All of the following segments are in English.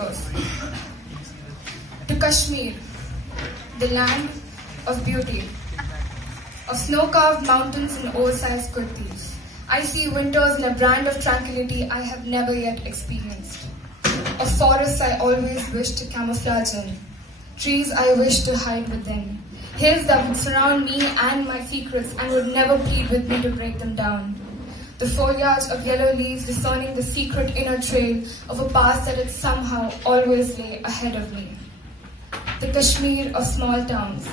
goes. To Kashmir, the land of beauty, of snow-carved mountains and oversized kurtis. I see winters in a brand of tranquility I have never yet experienced. Of forests I always wish to camouflage in, trees I wish to hide within, hills that would surround me and my secrets and would never plead with me to break them down. The foliage of yellow leaves discerning the secret inner trail of a past that had somehow always lay ahead of me. The Kashmir of small towns,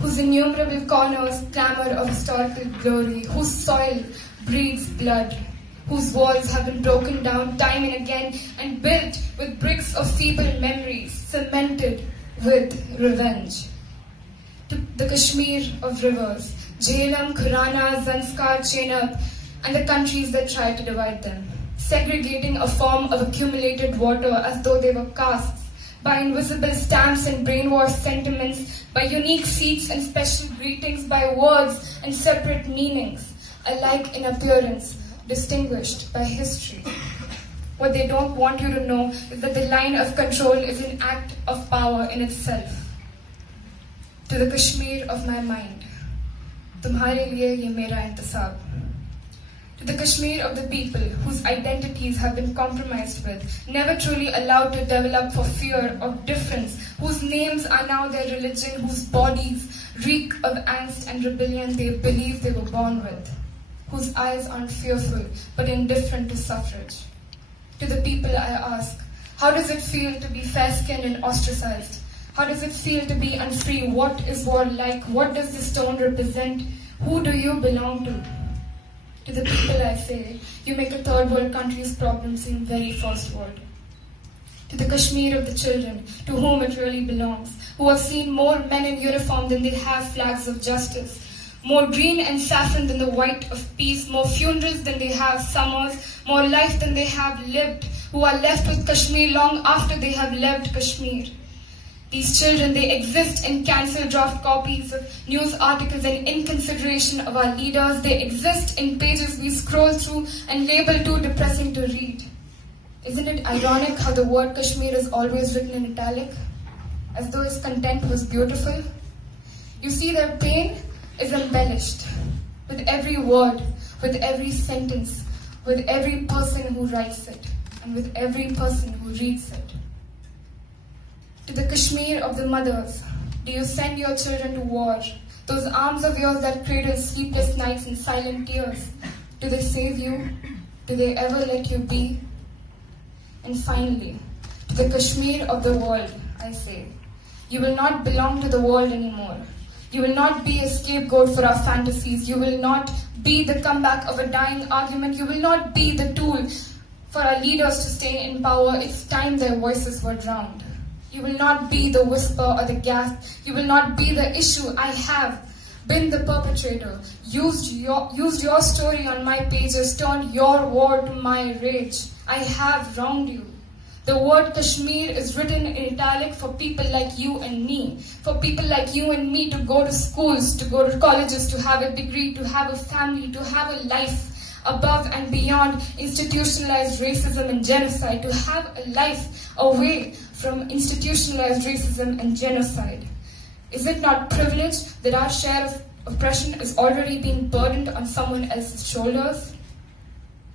whose innumerable corners clamor of historical glory, whose soil breathes blood, whose walls have been broken down time and again and built with bricks of feeble memories, cemented with revenge. To the Kashmir of rivers, Jhelum, Khurana, Zanskar, Chenab, and the countries that tried to divide them, segregating a form of accumulated water as though they were castes, by invisible stamps and brainwashed sentiments, by unique seats and special greetings, by words and separate meanings, alike in appearance, distinguished by history. What they don't want you to know is that the line of control is an act of power in itself. To the Kashmir of my mind, tumhare liye ye mera intisab. To the Kashmir of the people whose identities have been compromised with, never truly allowed to develop for fear of difference, whose names are now their religion, whose bodies reek of angst and rebellion they believe they were born with, whose eyes aren't fearful but indifferent to suffrage. To the people I ask, how does it feel to be fair-skinned and ostracized? How does it feel to be unfree? What is war like? What does the stone represent? Who do you belong to? To the people I say, you make a third world country's problems seem very first world. To the Kashmir of the children, to whom it really belongs, who have seen more men in uniform than they have flags of justice, more green and saffron than the white of peace, more funerals than they have summers, more life than they have lived, who are left with Kashmir long after they have left Kashmir. These children, they exist in cancelled draft copies of news articles and in consideration of our leaders. They exist in pages we scroll through and label too depressing to read. Isn't it ironic how the word Kashmir is always written in italic, as though its content was beautiful? You see, their pain is embellished with every word, with every sentence, with every person who writes it, and with every person who reads it. To the Kashmir of the mothers, do you send your children to war? Those arms of yours that cradle sleepless nights and silent tears, do they save you? Do they ever let you be? And finally, to the Kashmir of the world, I say, you will not belong to the world anymore. You will not be a scapegoat for our fantasies. You will not be the comeback of a dying argument. You will not be the tool for our leaders to stay in power. It's time their voices were drowned. You will not be the whisper or the gasp. You will not be the issue. I have been the perpetrator, used your story on my pages, turned your war to my rage. I have wronged you. The word Kashmir is written in italic for people like you and me, for people like you and me to go to schools, to go to colleges, to have a degree, to have a family, to have a life above and beyond institutionalized racism and genocide, to have a life away from institutionalized racism and genocide. Is it not privilege that our share of oppression is already being burdened on someone else's shoulders?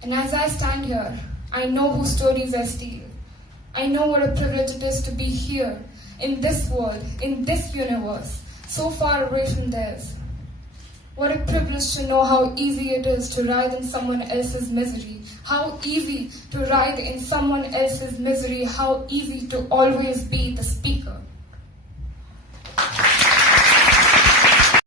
And as I stand here, I know whose stories I steal. I know what a privilege it is to be here, in this world, in this universe, so far away from theirs. What a privilege to know how easy it is to writhe in someone else's misery, how easy to writhe in someone else's misery, how easy to always be the speaker